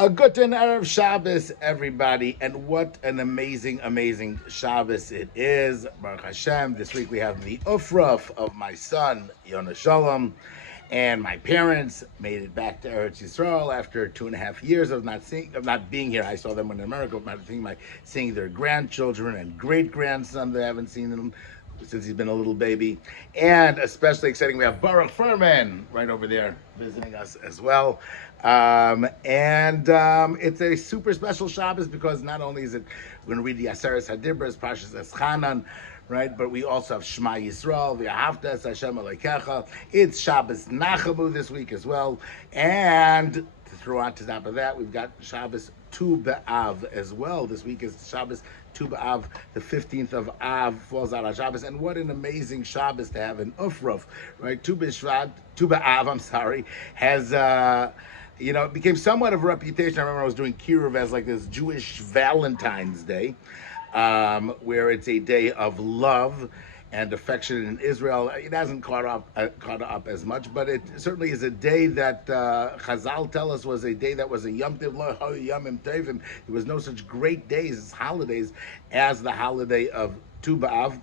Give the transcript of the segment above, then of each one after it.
A guten Erev Shabbos, everybody, and what an amazing, amazing Shabbos it is. Baruch Hashem. This week we have the aufruf of my son Yonah Shalom, and my parents made it back to Eretz Yisrael after 2.5 years of not being here. I saw them in America, but seeing their grandchildren and great grandson. They haven't seen them since he's been a little baby. And especially exciting, we have Baruch Furman right over there visiting us as well. It's a super special Shabbos because not only is it, we're going to read the Aseres HaDibros, Parshat Va'Eschanan, right? But we also have Shema Yisrael, V'ahavta es Hashem Elokecha. It's Shabbos Nachamu this week as well. And to throw on to top of that, we've got Shabbos Tu B'Av as well. This week is Shabbos Tu B'Av, the 15th of Av falls out on Shabbos, and what an amazing Shabbos to have an aufruf, right? Tu B'Av, has it became somewhat of a reputation. I remember I was doing Kiruv as like this Jewish Valentine's Day, where it's a day of love and affection in Israel. It hasn't caught up as much, but it certainly is a day that Chazal tell us was a day that was a Yom Tiv Lo Yomim Tovim. There was no such great days, holidays, as the holiday of Tu B'Av.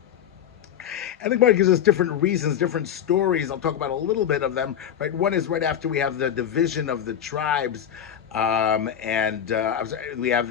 And the Gemara gives us different reasons, different stories. I'll talk about a little bit of them. Right, one is right after we have the division of the tribes, we have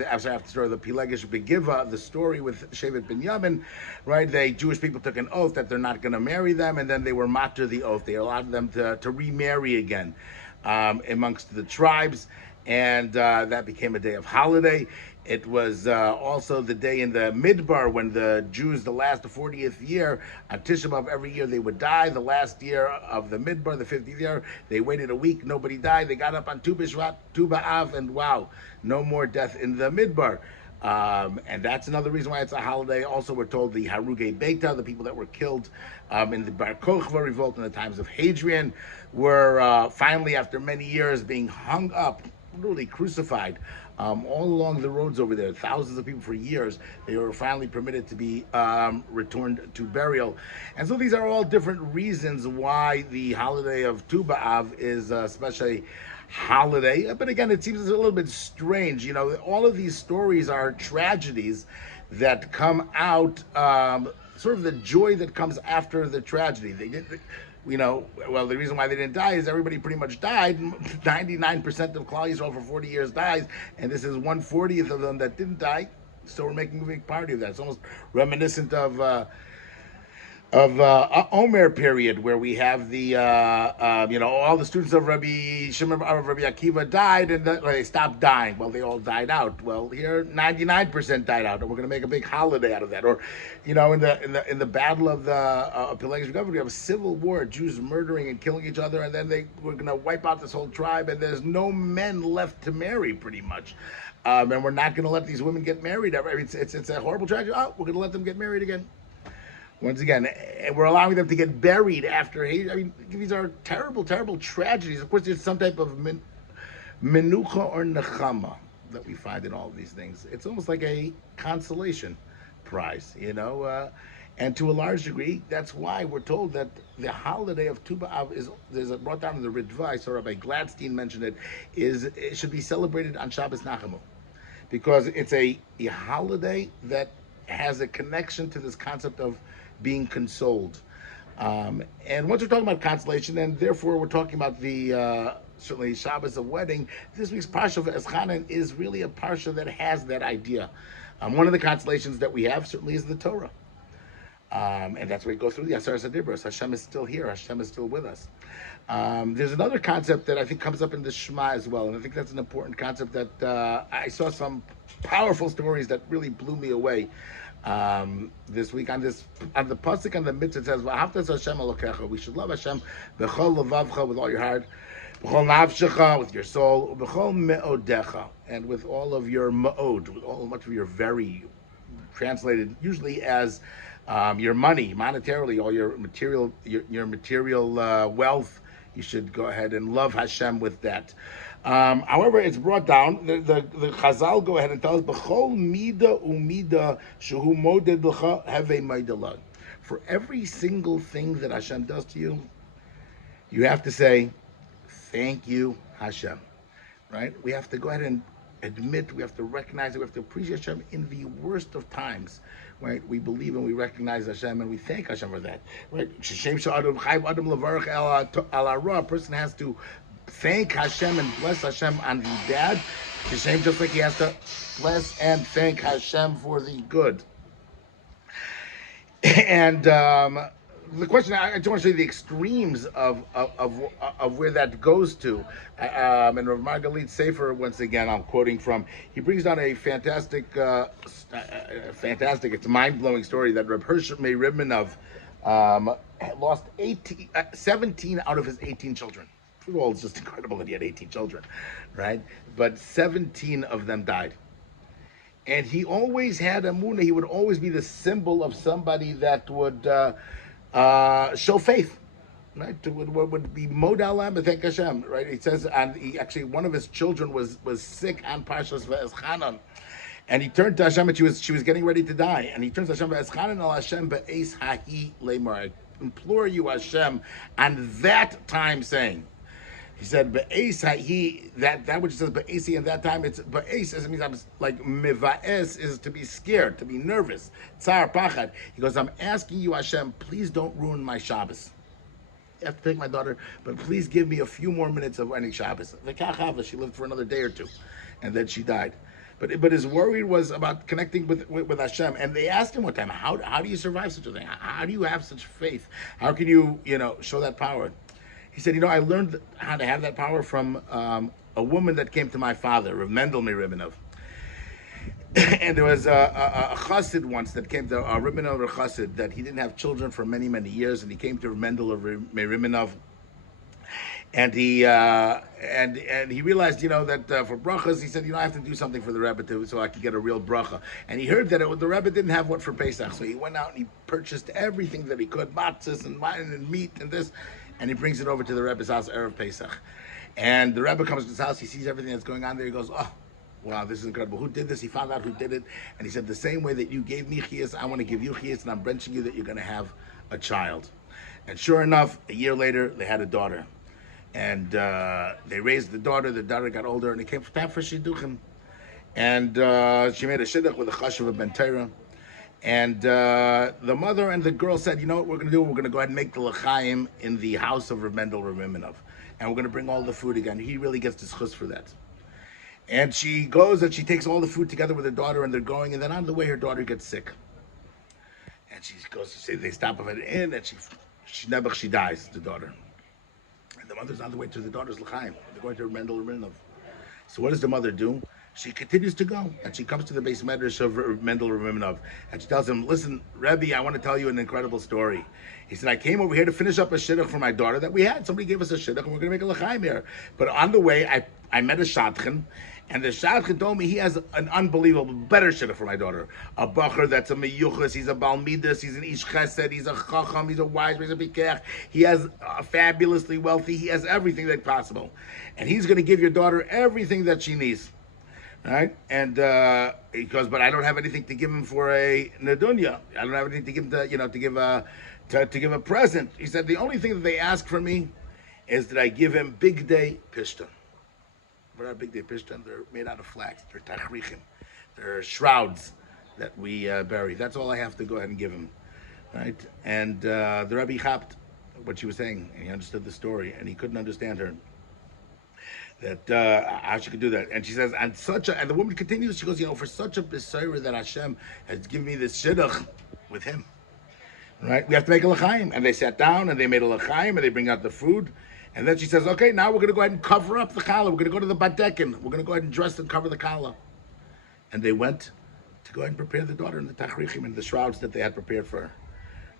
after the story of the Pilegish Begiva, the story with Shevet Binyamin. Right, the Jewish people took an oath that they're not going to marry them, and then they were matter the oath. They allowed them to remarry again amongst the tribes, and that became a day of holiday. It was also the day in the Midbar when the Jews, the 40th year, on Tisha B'Av, every year they would die. The last year of the Midbar, the 50th year, they waited a week, nobody died. They got up on Tu B'Av, and wow, no more death in the Midbar. And that's another reason why it's a holiday. Also, we're told the Harugei Beita, the people that were killed in the Bar Kokhba revolt in the times of Hadrian, were finally, after many years, being hung up, literally crucified, all along the roads over there. Thousands of people for years. They were finally permitted to be returned to burial. And so these are all different reasons why the holiday of Tu B'Av is especially holiday. But again, it seems a little bit strange. All of these stories are tragedies that come out, sort of the joy that comes after the tragedy. The reason why they didn't die is everybody pretty much died. 99% of Klal Yisrael for 40 years dies, and this is 1/40th of them that didn't die. So we're making a big party of that. It's almost reminiscent of Omer period, where we have the all the students of Rabbi Shimon of Rabbi Akiva died, and they stopped dying. Well, they all died out. Well, here 99% died out, and we're going to make a big holiday out of that. Or, in the battle of the Pelagic government, we have a civil war, Jews murdering and killing each other, and then we're going to wipe out this whole tribe, and there's no men left to marry, pretty much. And we're not going to let these women get married. It's a horrible tragedy. Oh, we're going to let them get married again. Once again, we're allowing them to get buried after hate. These are terrible, terrible tragedies. Of course, there's some type of menucha or nechama that we find in all of these things. It's almost like a consolation prize, and to a large degree, that's why we're told that the holiday of Tu B'Av there's brought down in the Ritva, I saw Rabbi Gladstein mentioned it should be celebrated on Shabbos Nachamu, because it's a holiday that has a connection to this concept of being consoled. And once we're talking about consolation, and therefore we're talking about the certainly Shabbos of wedding, this week's Parshat Va'Eschanan is really a parsha that has that idea. One of the consolations that we have certainly is the Torah. And that's where we go through the Aseres HaDibros. Hashem is still here. Hashem is still with us. There's another concept that I think comes up in the Shema as well, and I think that's an important concept that I saw some powerful stories that really blew me away this week. On the pasuk on the mitzvah, it says, "V'ahavta es Hashem Elokecha." We should love Hashem b'chol levavcha, with all your heart, b'chol nafshecha, with your soul, b'chol me'odecha, and with all of your me'od, with all much of your very, translated usually as your money, monetarily, all your material, wealth. You should go ahead and love Hashem with that. However, it's brought down. The Chazal go ahead and tell us, "B'chol mida umida shehu moded l'cha hevei maidalah." For every single thing that Hashem does to you, you have to say, "Thank you, Hashem." right? We have to go ahead and admit, we have to recognize it, we have to appreciate Hashem in the worst of times, right? We believe and we recognize Hashem and we thank Hashem for that, right? A person has to thank Hashem and bless Hashem on the bad, just like he has to bless and thank Hashem for the good. And the question, I just want to show you the extremes of where that goes to. And Rav Margalit Sefer, once again, I'm quoting from, he brings down a fantastic, it's a mind-blowing story that Reb Hirsch Meir Ribmanov lost 17 out of his 18 children. First of all, it's just incredible that he had 18 children, right? But 17 of them died. And he always had emunah. He would always be the symbol of somebody that would show faith, right? Would be modal and thank Hashem, right? He says, and actually one of his children was sick on Parshat Va'Eschanan, and he turned to Hashem, and she was getting ready to die, and he turns to Hashem, Va'Eschanan al Hashem be'es hahi lemar. I implore you, Hashem, on that time, saying. He said, "Be'es he that which says be'es in that time. It's be'es means I'm like mivaes is to be scared, to be nervous. Tsar pachad." He goes, "I'm asking you, Hashem, please don't ruin my Shabbos. I have to take my daughter, but please give me a few more minutes of any Shabbos." She lived for another day or two, and then she died. But his worry was about connecting with Hashem. And they asked him one time, "How do you survive such a thing? How do you have such faith? How can you show that power?" He said, I learned how to have that power from a woman that came to my father, Rav Mendel Meir Ribmanov. And there was a chassid once that came to a Ribmanov chassid that he didn't have children for many, many years, and he came to Rav Mendel Meir Ribmanov. And he realized, that for brachas, he said, I have to do something for the Rebbe so I could get a real bracha. And he heard that the Rebbe didn't have one for Pesach, so he went out and he purchased everything that he could, matzahs and wine and meat and this, and he brings it over to the Rebbe's house Erev Pesach. And the Rebbe comes to his house, he sees everything that's going on there, he goes, "Oh, wow, this is incredible. Who did this?" He found out who did it, and he said, "The same way that you gave me chiyas, I want to give you chiyas, and I'm benching you that you're going to have a child." And sure enough, a year later, they had a daughter. And they raised the daughter got older, and it came time for shidduchim. And she made a shidduch with a chashuv of ben Torah. And the mother and the girl said, "You know what we're going to do? We're going to go ahead and make the l'chaim in the house of Rav Mendel Ribmanov. And we're going to bring all the food again." He really gets his chus for that. And she goes and she takes all the food together with her daughter, and they're going. And then on the way, her daughter gets sick. And she goes to say, they stop at an inn, and she dies, the daughter. And the mother's on the way to the daughter's l'chaim. They're going to Rav Mendel Ribmanov. So what does the mother do? She continues to go, and she comes to the base medrash of Mendel Ribmanov, and she tells him, "Listen, Rebbe, I want to tell you an incredible story." He said, "I came over here to finish up a shidduch for my daughter that we had. Somebody gave us a shidduch, and we're going to make a l'chaim here. But on the way, I met a shadchan, and the shadchan told me he has an unbelievable, better shidduch for my daughter. A bacher that's a meyuchas, he's a balmidas, he's an ish chesed, he's a chacham, he's a wise, he's a pikech. He has fabulously wealthy. He has everything that's possible, and he's going to give your daughter everything that she needs." Right, and he goes, "But I don't have anything to give him for a nedunya. I don't have anything to give him to give a present." He said, "The only thing that they ask from me is that I give him big day pishtan. What are big day pishtan? They're made out of flax. They're tachrichim. They're shrouds that we bury. That's all I have to go ahead and give him." Right, and the Rebbe chapped what she was saying, and he understood the story, and he couldn't understand her. That how she could do that. And she says, and the woman continues, she goes, for such a besorah that Hashem has given me this shidduch with him, right? We have to make a l'chaim. And they sat down and they made a l'chaim and they bring out the food. And then she says, "Okay, now we're going to go ahead and cover up the challah. We're going to go to the badekin. We're going to go ahead and dress and cover the challah." And they went to go ahead and prepare the daughter in the tachrichim and the shrouds that they had prepared for her.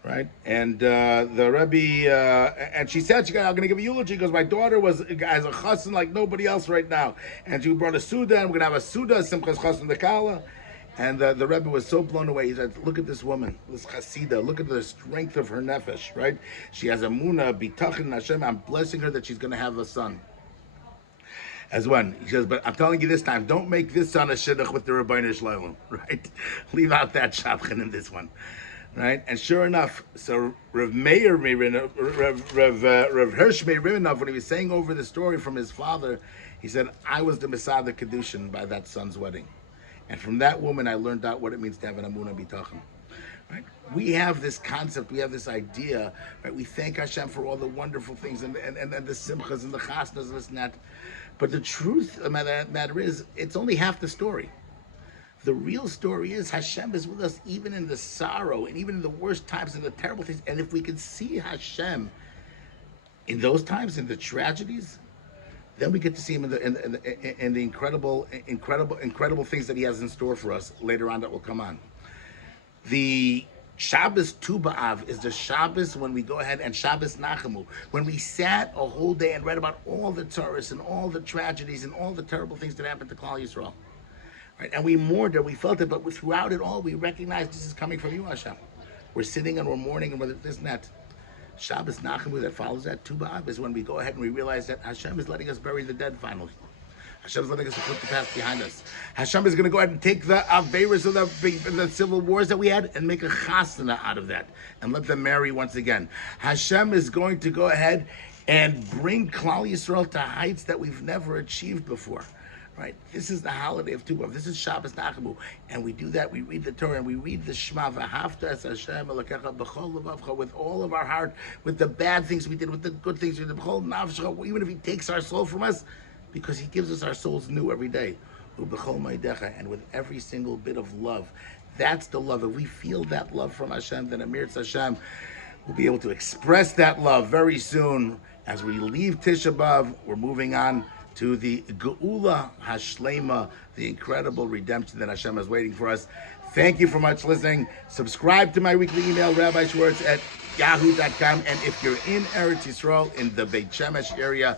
Right, and the Rebbe, and she said, "I'm going to give a eulogy." She goes, "My daughter was as a chasan like nobody else right now, and she brought a suda, and we're going to have a suda, simchas chasan the kala." And the Rebbe was so blown away. He said, "Look at this woman, this chasida. Look at the strength of her nefesh. Right, she has a muna bitachon Hashem. I'm blessing her that she's going to have a son." As one, he says, "But I'm telling you this time, don't make this son a shidduch with the Rebbeinu Shlomo. Right, leave out that shadchan in this one." Right, and sure enough, so Rav Hirsch Meir Ribmanov, when he was saying over the story from his father, He said, I was the Masada Kedushin by that son's wedding. And from that woman, I learned out what it means to have an Amunah Bitachon. Right? We have this concept, we have this idea, right? We thank Hashem for all the wonderful things and the simchas and the chasnas and this and that. But the truth of the matter is, it's only half the story. The real story is Hashem is with us even in the sorrow and even in the worst times and the terrible things. And if we can see Hashem in those times, in the tragedies, then we get to see him in the incredible things that he has in store for us later on that will come on. The Shabbos Tu B'Av is the Shabbos when we go ahead, and Shabbos Nachamu, when we sat a whole day and read about all the Taurus and all the tragedies and all the terrible things that happened to Klal Yisrael. Right? And we mourned it, we felt it, but throughout it all, we recognized this is coming from you, Hashem. We're sitting and we're mourning and we're this and that. Shabbos Nachamu that follows that, Tu B'Av, is when we go ahead and we realize that Hashem is letting us bury the dead finally. Hashem is letting us put the past behind us. Hashem is going to go ahead and take the Averas of the civil wars that we had and make a chasan out of that and let them marry once again. Hashem is going to go ahead and bring Klal Yisrael to heights that we've never achieved before. Right? This is the holiday of Tu B'Av. This is Shabbos Nachamu. And we do that. We read the Torah and we read the Shema. V'ahavta es Hashem Elokecha b'chol levavcha, with all of our heart, with the bad things we did, with the good things we did. B'chol nafshecha, even if He takes our soul from us, because He gives us our souls new every day. U'b'chol maidecha, and with every single bit of love. That's the love. If we feel that love from Hashem, then Amir Hashem will be able to express that love very soon. As we leave Tisha B'Av, we're moving on to the Geula Hashlema, the incredible redemption that Hashem is waiting for us. Thank you for much listening. Subscribe to my weekly email, Rabbi Schwartz at yahoo.com. And if you're in Eretz Yisrael, in the Beit Shemesh area,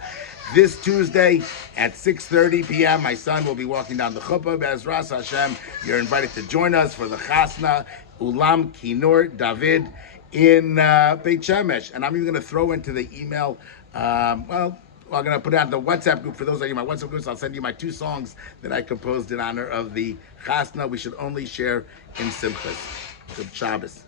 this Tuesday at 6:30 p.m., my son will be walking down the chuppah, Be'ezras Hashem. You're invited to join us for the Chasna, Ulam Kinur David in Beit Shemesh. And I'm even going to throw into the email, I'm going to put it on the WhatsApp group. For those of you in my WhatsApp groups, I'll send you my 2 songs that I composed in honor of the Chasna. We should only share in Simchas. Good Shabbos.